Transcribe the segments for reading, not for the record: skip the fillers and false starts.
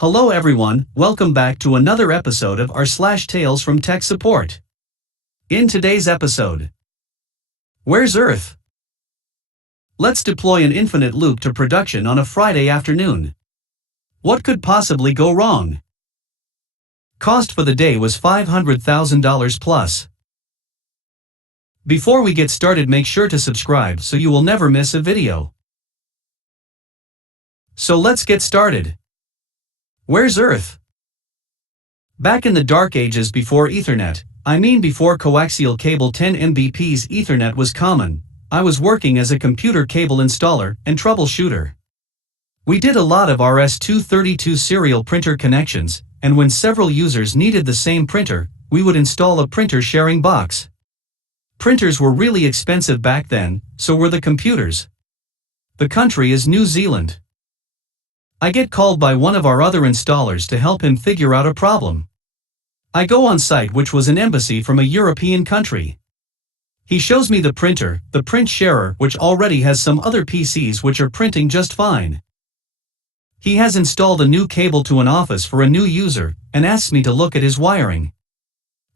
Hello everyone, welcome back to another episode of r/slash Tales from Tech Support. In today's episode, where's Earth? Let's deploy an infinite loop to production on a Friday afternoon. What could possibly go wrong? Cost for the day was $500,000 plus. Before we get started, make sure to subscribe so you will never miss a video. So let's get started. Where's Earth? Back in the dark ages before Ethernet, I mean before coaxial cable 10 Mbps Ethernet was common, I was working as a computer cable installer and troubleshooter. We did a lot of RS-232 serial printer connections, and when several users needed the same printer, we would install a printer sharing box. Printers were really expensive back then, so were the computers. The country is New Zealand. I get called by one of our other installers to help him figure out a problem. I go on site, which was an embassy from a European country. He shows me the printer, the print sharer, which already has some other PCs which are printing just fine. He has installed a new cable to an office for a new user, and asks me to look at his wiring.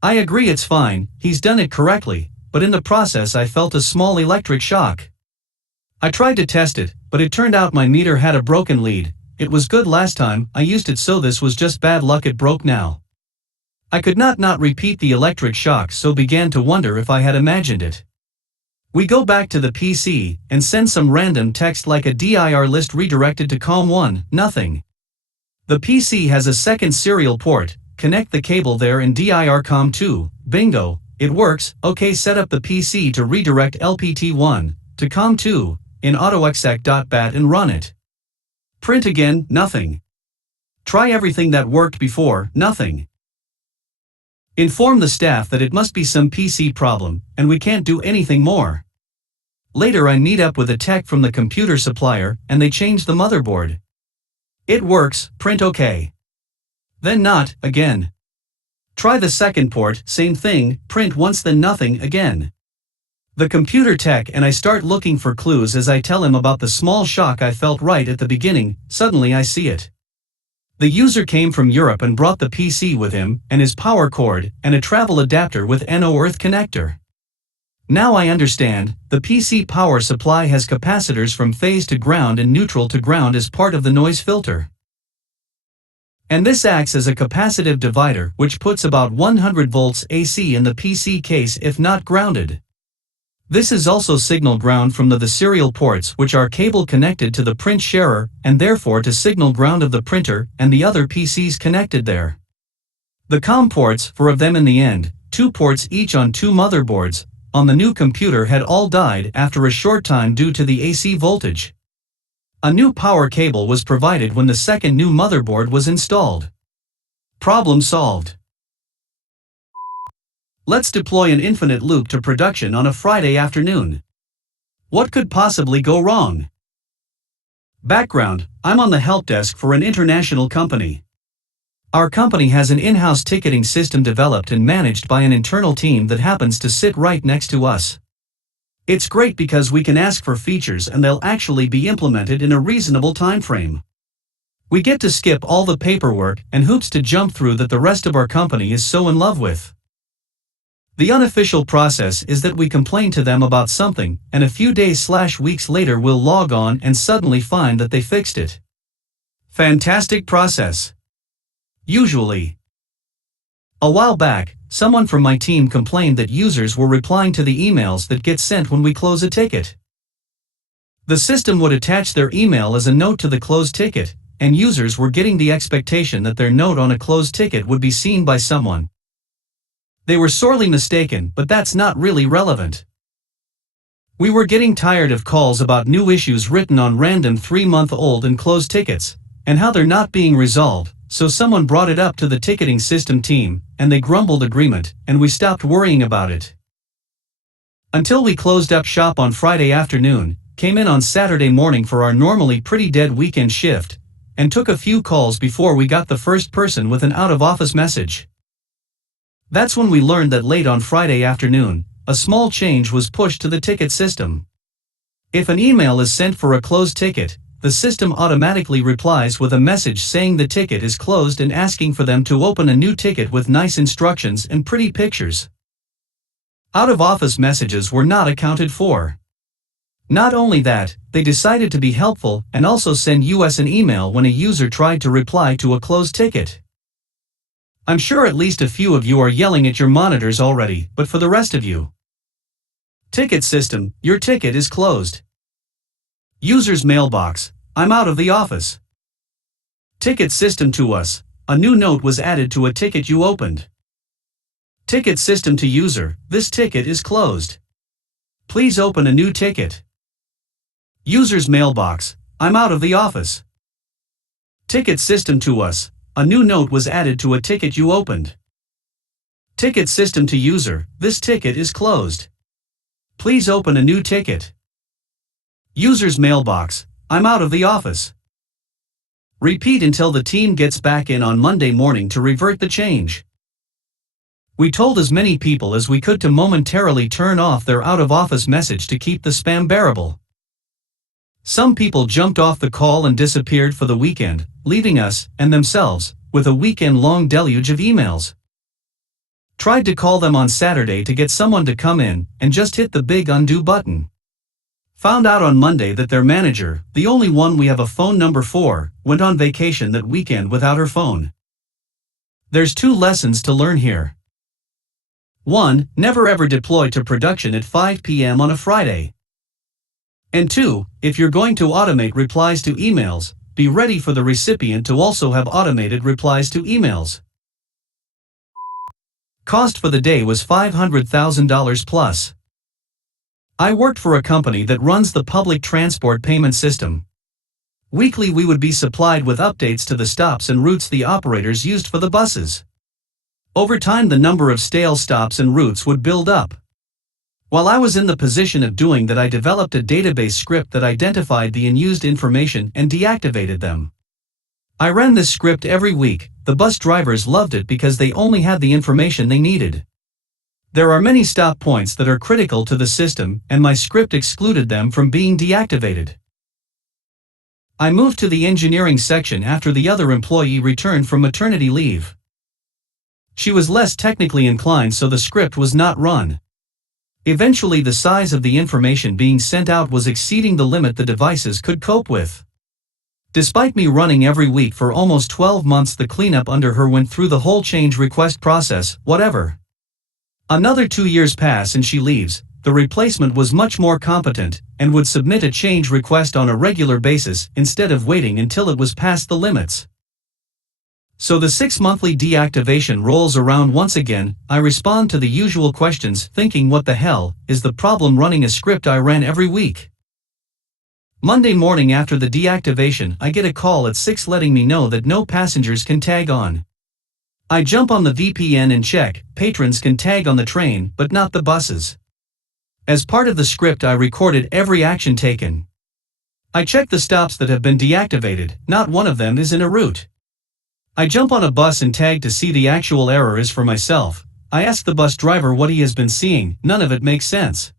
I agree it's fine, he's done it correctly, but in the process I felt a small electric shock. I tried to test it, but it turned out my meter had a broken lead. It was good last time I used it, so this was just bad luck, it broke now. I could not repeat the electric shock, so began to wonder if I had imagined it. We go back to the PC and send some random text like a dir list redirected to COM1, nothing. The PC has a second serial port, connect the cable there in dir COM2, bingo, it works. Okay, set up the PC to redirect LPT1 to COM2 in autoexec.bat and run it. Print again, nothing. Try everything that worked before, nothing. Inform the staff that it must be some PC problem, and we can't do anything more. Later I meet up with a tech from the computer supplier, and they change the motherboard. It works, print okay. Then not, again. Try the second port, same thing, print once then nothing again. The computer tech and I start looking for clues as I tell him about the small shock I felt right at the beginning. Suddenly I see it. The user came from Europe and brought the PC with him, and his power cord, and a travel adapter with NO Earth connector. Now I understand, the PC power supply has capacitors from phase to ground and neutral to ground as part of the noise filter. And this acts as a capacitive divider which puts about 100 volts AC in the PC case if not grounded. This is also signal ground from the serial ports, which are cable connected to the print sharer and therefore to signal ground of the printer and the other PCs connected there. The COM ports, 4 of them in the end, 2 ports each on 2 motherboards, on the new computer had all died after a short time due to the AC voltage. A new power cable was provided when the second new motherboard was installed. Problem solved. Let's deploy an infinite loop to production on a Friday afternoon. What could possibly go wrong? Background: I'm on the help desk for an international company. Our company has an in-house ticketing system developed and managed by an internal team that happens to sit right next to us. It's great because we can ask for features and they'll actually be implemented in a reasonable time frame. We get to skip all the paperwork and hoops to jump through that the rest of our company is so in love with. The unofficial process is that we complain to them about something, and a few days/weeks later we'll log on and suddenly find that they fixed it. Fantastic process. Usually. A while back, someone from my team complained that users were replying to the emails that get sent when we close a ticket. The system would attach their email as a note to the closed ticket, and users were getting the expectation that their note on a closed ticket would be seen by someone. They were sorely mistaken, but that's not really relevant. We were getting tired of calls about new issues written on random 3-month-old and closed tickets, and how they're not being resolved, so someone brought it up to the ticketing system team, and they grumbled agreement, and we stopped worrying about it. Until we closed up shop on Friday afternoon, came in on Saturday morning for our normally pretty dead weekend shift, and took a few calls before we got the first person with an out-of-office message. That's when we learned that late on Friday afternoon, a small change was pushed to the ticket system. If an email is sent for a closed ticket, the system automatically replies with a message saying the ticket is closed and asking for them to open a new ticket with nice instructions and pretty pictures. Out-of-office messages were not accounted for. Not only that, they decided to be helpful and also send us an email when a user tried to reply to a closed ticket. I'm sure at least a few of you are yelling at your monitors already, but for the rest of you. Ticket system, your ticket is closed. User's mailbox, I'm out of the office. Ticket system to us, a new note was added to a ticket you opened. Ticket system to user, this ticket is closed. Please open a new ticket. User's mailbox, I'm out of the office. Ticket system to us, a new note was added to a ticket you opened. Ticket system to user, this ticket is closed. Please open a new ticket. User's mailbox, I'm out of the office. Repeat until the team gets back in on Monday morning to revert the change. We told as many people as we could to momentarily turn off their out-of-office message to keep the spam bearable. Some people jumped off the call and disappeared for the weekend, leaving us, and themselves, with a weekend-long deluge of emails. Tried to call them on Saturday to get someone to come in, and just hit the big undo button. Found out on Monday that their manager, the only one we have a phone number for, went on vacation that weekend without her phone. There's 2 lessons to learn here. 1. Never ever deploy to production at 5 p.m. on a Friday. And 2. If you're going to automate replies to emails, be ready for the recipient to also have automated replies to emails. Cost for the day was $500,000 plus. I worked for a company that runs the public transport payment system. Weekly we would be supplied with updates to the stops and routes the operators used for the buses. Over time the number of stale stops and routes would build up. While I was in the position of doing that, I developed a database script that identified the unused information and deactivated them. I ran this script every week. The bus drivers loved it because they only had the information they needed. There are many stop points that are critical to the system, and my script excluded them from being deactivated. I moved to the engineering section after the other employee returned from maternity leave. She was less technically inclined, so the script was not run. Eventually the size of the information being sent out was exceeding the limit the devices could cope with. Despite me running every week for almost 12 months, the cleanup under her went through the whole change request process, whatever. Another 2 years pass and she leaves. The replacement was much more competent, and would submit a change request on a regular basis instead of waiting until it was past the limits. So the 6-monthly deactivation rolls around once again. I respond to the usual questions, thinking what the hell is the problem running a script I ran every week. Monday morning after the deactivation, I get a call at 6 letting me know that no passengers can tag on. I jump on the VPN and check, patrons can tag on the train, but not the buses. As part of the script I recorded every action taken. I check the stops that have been deactivated, not one of them is in a route. I jump on a bus and tag to see the actual error is for myself. I ask the bus driver what he has been seeing, none of it makes sense.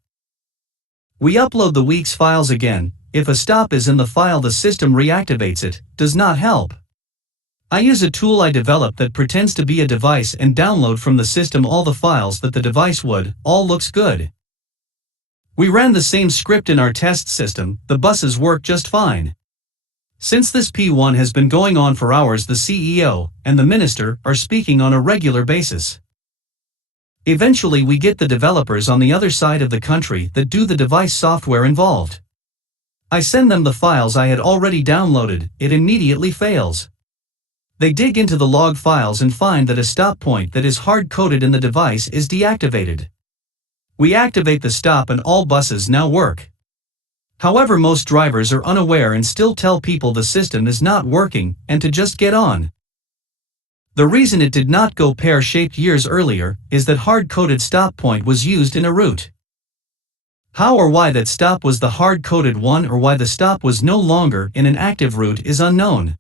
We upload the week's files again. If a stop is in the file the system reactivates it, does not help. I use a tool I developed that pretends to be a device and download from the system all the files that the device would, all looks good. We ran the same script in our test system, the buses work just fine. Since this P1 has been going on for hours, the CEO and the minister are speaking on a regular basis. Eventually we get the developers on the other side of the country that do the device software involved. I send them the files I had already downloaded, it immediately fails. They dig into the log files and find that a stop point that is hard-coded in the device is deactivated. We activate the stop and all buses now work. However, most drivers are unaware and still tell people the system is not working and to just get on. The reason it did not go pear-shaped years earlier is that hard-coded stop point was used in a route. How or why that stop was the hard-coded one or why the stop was no longer in an active route is unknown.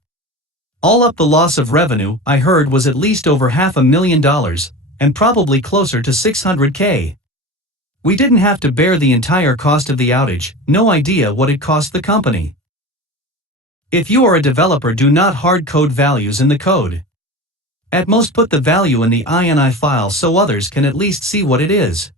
All up, the loss of revenue, I heard, was at least over $500,000, and probably closer to $600K. We didn't have to bear the entire cost of the outage, no idea what it cost the company. If you are a developer, do not hard code values in the code. At most put the value in the INI file so others can at least see what it is.